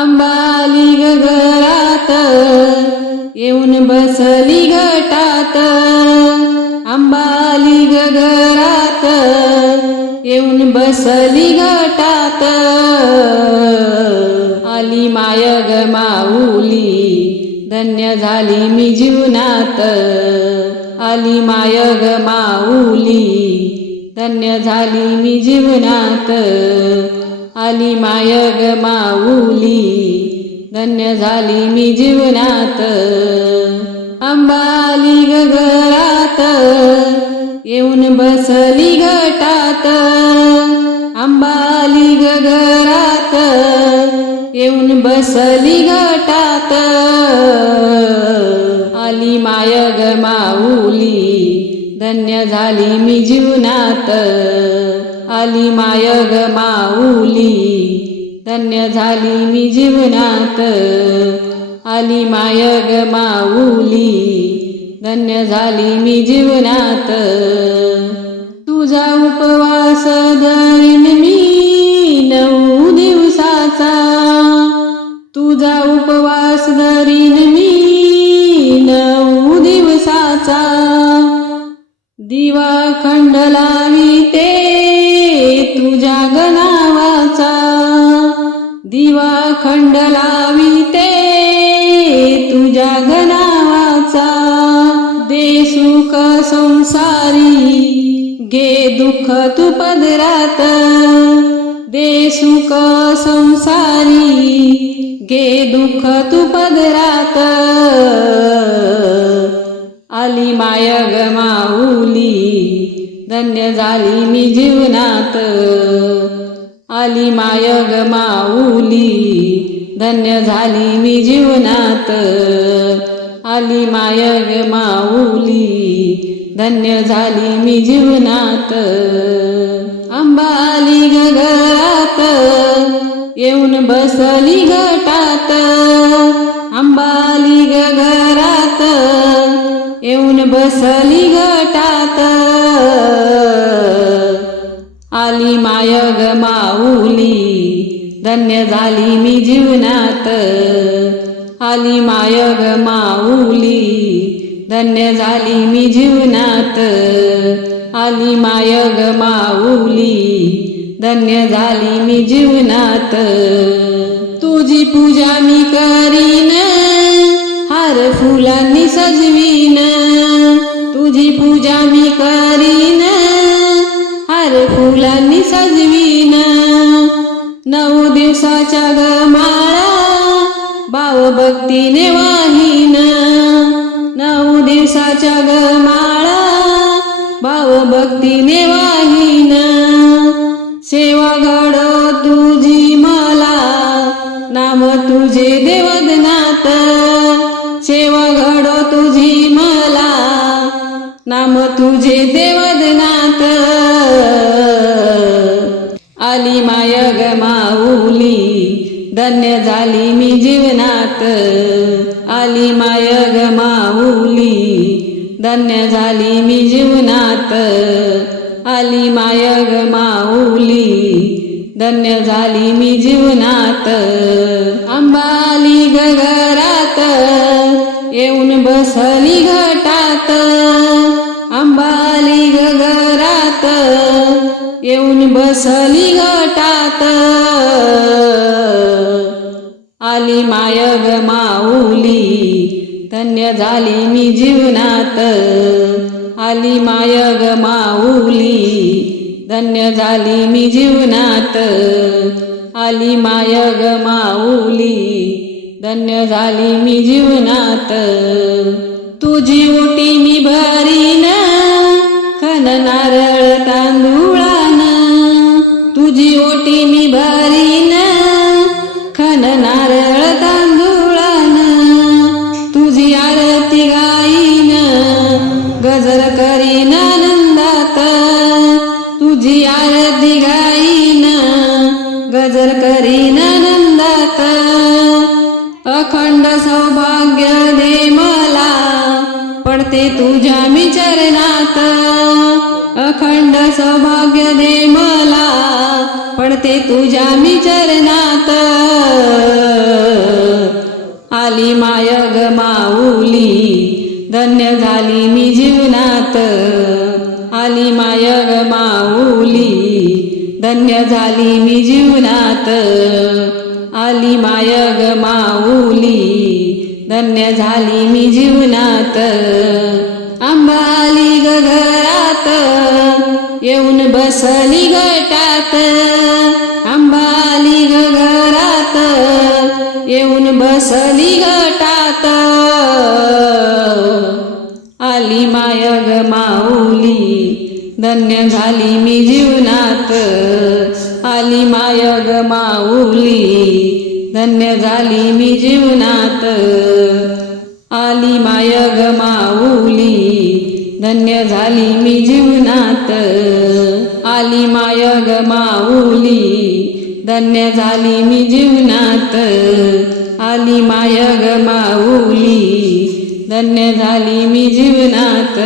आंबाली घरात येऊन बसली घटात, आंबाली घरात येऊन बसली घटात. आली माय ग माऊली धन्य झाली मी जीवनात, आली माय ग माऊली धन्य झाली मी जीवनात, आली माय ग माऊली धन्य झाली मी जीवनात. आंबाली घरात येऊन बसली घटात, आंबाली घरात येऊन बसली घटात. आली माय ग माऊली धन्य झाली मी जीवनात, आली माय ग माऊली धन्य झाली मी जीवनात, आली माय ग माऊली धन्य झाली मी जीवनात. तुझा उपवास धरीन मी 9 दिवसाचा, तुझा उपवास धरीन मी 9 दिवसाचा. दिवा खंड लाविते तुझ्या नावाचा, दिवा खंड लाविते तुझ्या नावाचा. दे सुख संसारी घे दुःख तू पदरात, दे सुख संसारी घे दुःख तू पदरात. आली माय ग माऊली धन्य झाली मी जीवनात, आली माय ग माऊली धन्य झाली मी जीवनात, आली माय ग माऊली धन्य झाली मी जीवनात. आंबाली घरात येऊन बसली घटात, आंबाली घरात येऊन बसली घटात. आली माय ग माऊली धन्य झाली मी जीवनात, आली माय ग माऊली धन्य झाली मी जीवनात, आली माय ग माऊली धन्य झाली मी जीवनात. तुझी पूजा मी करीन हार फुलांनी सजवीन, तुझी पूजा मी करीन हार फुलांनी सजवीन. 9 दिवसाच्या ग माळा भाव भक्तीने वाहीन, 9 दिवसाच्या ग माळा भाव भक्तीने वाहीन. सेवा घडो तुझी मला नाम तुझे देवदनात, सेवा घडो तुझी मला नाम तुझे देवदनात. आली माय ग माऊली धन्य झाली मी जीवनात, आली माय ग माऊली धन्य झाली मी जीवनात, आली माय ग माऊली धन्य झाली मी जीवनात. आंबाली घरात येऊन बसली घटात, आंबाली घरात येऊन बसली घटात. आली माय ग माऊली धन्य झाली मी जीवनात, आली माय ग माऊली धन्य झाली मी जीवनात, आली माय ग माऊली धन्य झाली मी जीवनात. तुझी ओटी मी भरीन खण नारळ तांदूळान, तुझी ओटी मी भरीन खण नारळ तांदूळान. तुझी आरती गाईन गजर करीन आनंदात, तुझी आरती गाईन गजर करीन आनंदात. अखंड सौभाग्य दे मला पडते तुझ्या मी चरणात, अखंड सौभाग्य दे मला पडते पडते तुझ्या मी चरणात आली माय ग माऊली धन्य झाली मी जीवनात आली माय ग माऊली धन्य झाली मी जीवनात आली माय ग माऊली धन्य झाली मी जीवनात आंबा आली ग घरात येऊन बसली गटात आंबा आली ग घरात येऊन बसली गटात आली माय ग माऊली धन्य झाली मी जीवनात आली माय ग माऊली धन्य झाली मी जीवनात आली माय ग माऊली धन्य झाली मी जीवनात आली माय ग माऊली धन्य झाली मी जीवनात आली माय ग माऊली धन्य झाली मी जीवनात